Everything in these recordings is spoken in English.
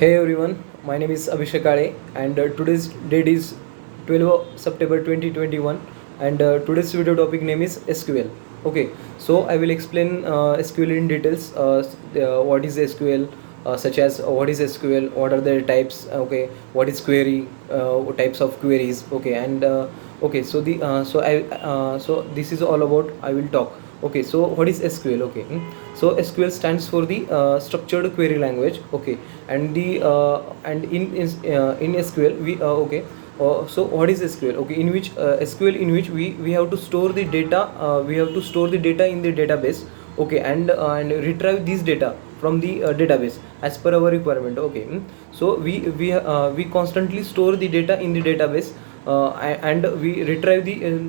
Hey everyone, my name is Abhishek Kale and today's date is 12 September 2021 and today's video topic name is SQL. Okay, so I will explain SQL in details. What is SQL, such as what is SQL, what are the types, okay, what is query, what types of queries, okay, and okay, so so this is all about I will talk. Okay, so what is SQL? Okay, so SQL stands for the structured query language. Okay, and the and in SQL we okay. So what is SQL? Okay, in which SQL in which we have to store the data. We have to store the data in the database. Okay, and retrieve this data from the database as per our requirement. Okay, so we constantly store the data in the database, and we retrieve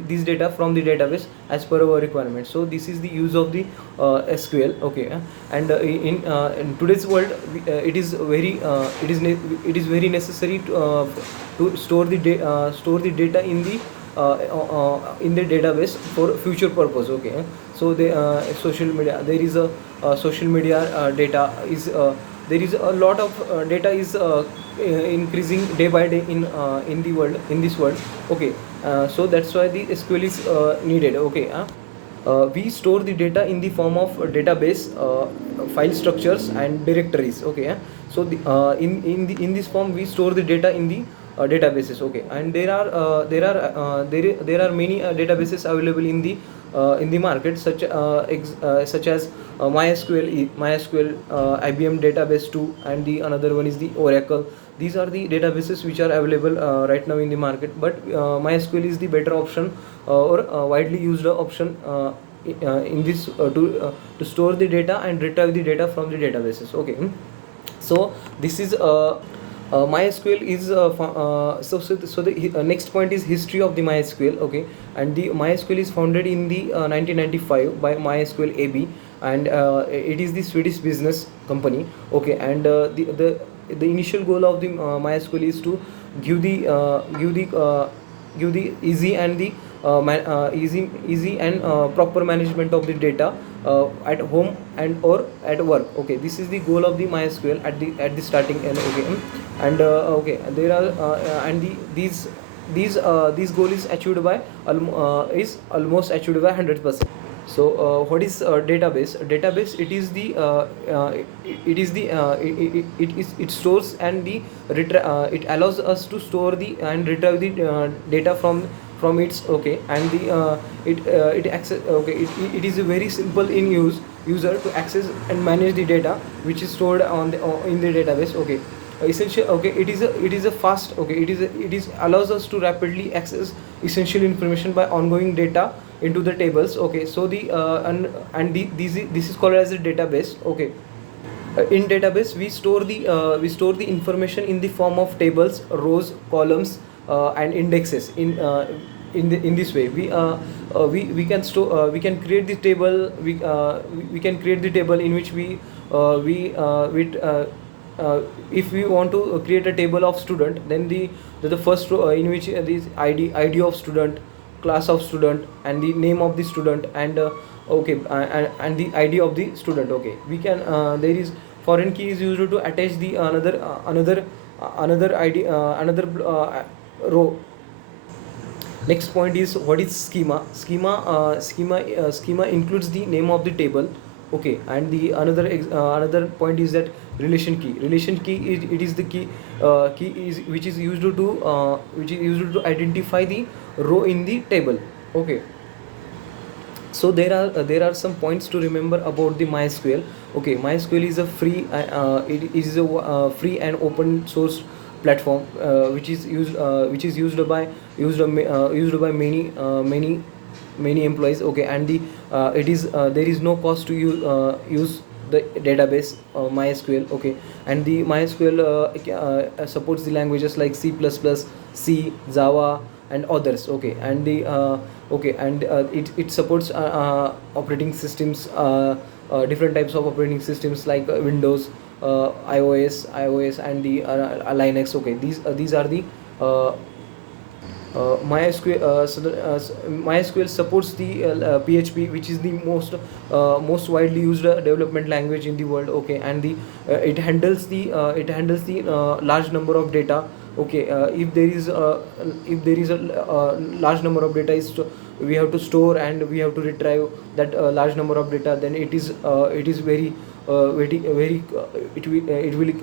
this data from the database as per our requirement. So this is the use of the SQL. Okay, and in today's world it is very necessary to store the data in the database for future purpose. Okay, so the social media, there is a social media data is there is a lot of data is increasing day by day in the world, in this world. Okay, so that's why the SQL is needed. Okay, we store the data in the form of database, file structures and directories. Okay, so in this form we store the data in the databases. Okay, and there are many databases available in the market, such as MySQL, IBM database 2, and the another one is the Oracle. These are the databases which are available right now in the market, but MySQL is the better option, or widely used option in this to store the data and retrieve the data from the databases. Okay, so this is MySQL is so the next point is history of the MySQL. Okay, and the MySQL is founded in the 1995 by MySQL AB, and it is the Swedish business company. Okay, and the initial goal of the MySQL is to give the give the easy and the easy and proper management of the data at home and or at work. Okay, this is the goal of the MySQL at the starting. And okay, and okay, there are and these goal is achieved by is almost achieved by 100%. So what is database? Database, it stores and it allows us to store the and retrieve the data from its. Okay, and the it access. Okay, it is a very simple in user to access and manage the data which is stored on the in the database. Okay, essential. Okay, it is a fast. Okay, it is allows us to rapidly access essential information by ongoing data into the tables. Okay, so the this is called as a database. Okay, in database we store the information in the form of tables, rows, columns, and indexes. In this way we can store we can create the table. We can create the table in which if we want to create a table of student, then the first row in which this ID of student, class of student, and the name of the student, and okay, and the ID of the student. Okay, we can there is foreign key is used to attach the another ID, another row. Next point is what is schema. Schema includes the name of the table. Okay, and the another point is that relation key. Relation key is, it is the key is which is used to identify the row in the table. Okay, so there are some points to remember about the MySQL. Okay, MySQL is a it is a free and open source platform which is used by many employees. Okay, and it is there is no cost to use the database MySQL. Okay, and the MySQL supports the languages like C++, C, Java, and others. Okay, and it supports operating systems, different types of operating systems like Windows, iOS, and the Linux. Okay, these are the MySQL supports the PHP, which is the most widely used development language in the world. Okay, and the it handles the large number of data. Okay, if there is a large number of data is we have to store and we have to retrieve that large number of data, then it is very it will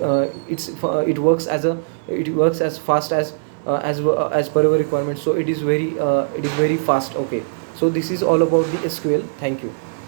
it works as a it works as fast as per our requirement. So it is very fast. Okay, so this is all about the SQL. Thank you.